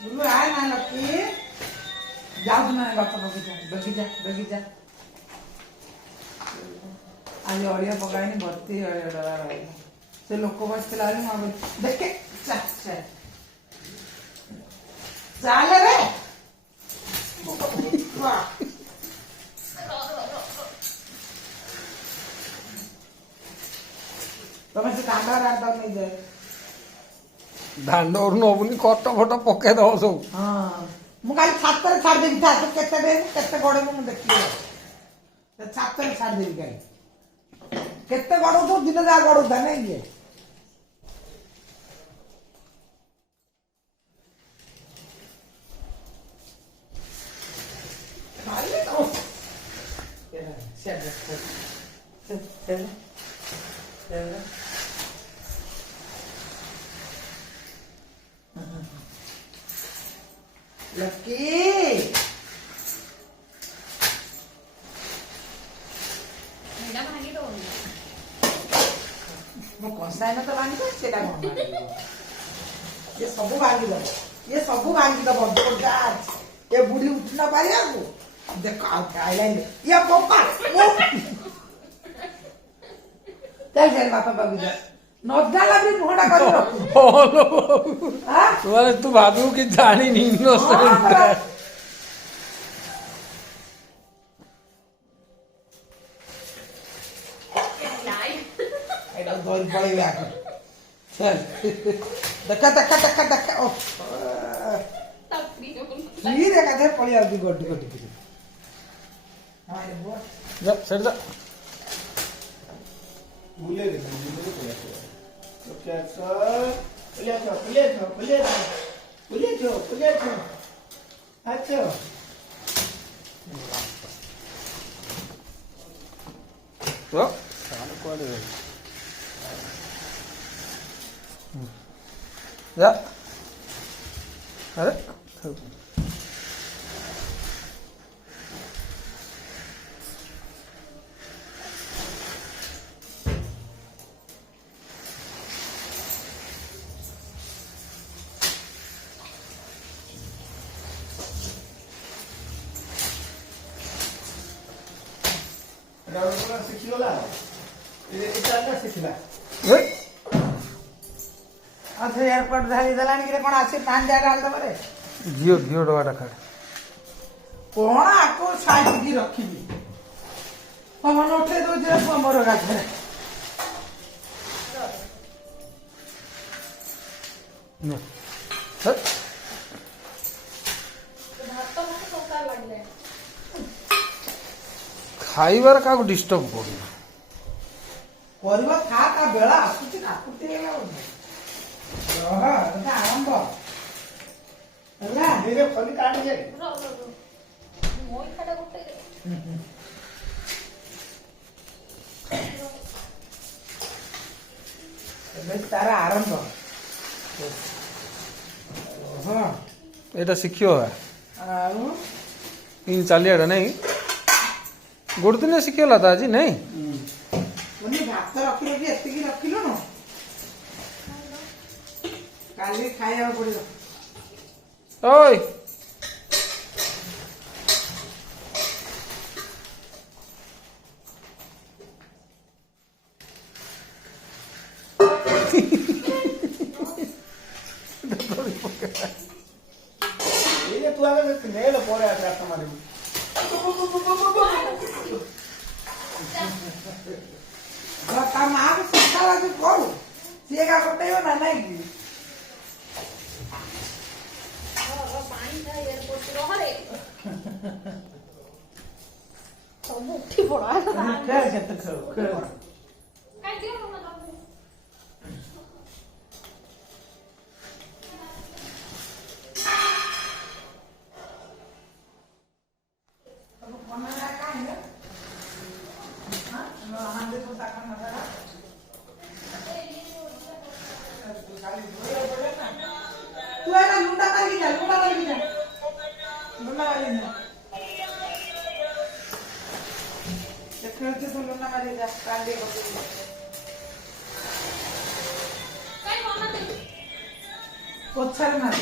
बुलू आए ना लकी जाओ तुम्हें गप बगीचा बगीचा बगीचा आज अड़िया पकानी भर्ती से लोक बसला देखे चाल रे तमें से कांदा रात नहीं जाए दांड नबुनि कट फट पके दब सब हाँ मु खाली छात छाड़ देवी था तो केते गड़े मु देखी छात छाड़ देवी कहीं केते गड़ो तो दिन जा गड़ो था नहीं ये लकी मो कंसाई न तो भांगी सेटा कोन ये सब भांगी दब ये सब भांगी दब ये बुढ़ी उठ ना पारी आगु देखो आइलाइन ये पप्पा चल चल बापा बाबू जा नजाला भी मुहडा कर रखू हां तू भाबू कि जानी नी इनोसेंट एडा दोल पड़े व्या चल देखा देखा देखा देखा ओ ये देखा दे पड़ी आ गोटी गोटी हां ये वो जा सेट जा भूले रे तो क्या सर पुले छो अच्छा तो साल कोड़े जा अरे डाउनलोड शिखिला ये इतना शिखिला अच्छा एयरपोर्ट धारी दलानी के कोन आसे पान जा डाल दबरे जियो जियो डवाटा खा कोन आको साइड की रखिबी हमन उठे दो जे हमर गाछे न खाइबार का डिस्टर्ब करना करबा खा का बेला आसुची काकुती हेला ओहा এটা আরম্ভ ହେଲା धीरे फली काट दे মই খাটা করতে ଏବେ ତାର ଆରମ୍ଭ ହଁ एटा शिखियो है ଆଉ इन चालियाडा नहीं गोड़ दिन शिखियोला था आज नहीं ମାନେ ଭାତ ରଖିଲ କି ଏତିକି ରଖିଲ ନା କାଲି ଖାଇବାକୁ ପଡିବ ओए ये तू आगे नेल पोरे आ रास्ता मारे ତା ମାଆକୁ ସକାଳ ଆଜି କରୁ ସିଏ ଏକା କଟେଇବ ନା ନାଇଁ କି ପାଣି ଏୟାରପୋର୍ଟ ରହରେ ସବୁ ଉଠି ପଡ ଖେଳ କେତେ ଖେଳ ଖେଳ तू है ना लूटा मार के जा लूटा वाली ना खेलते तो लूटा मारी जा कांदे को काय मामा ते पोछर मार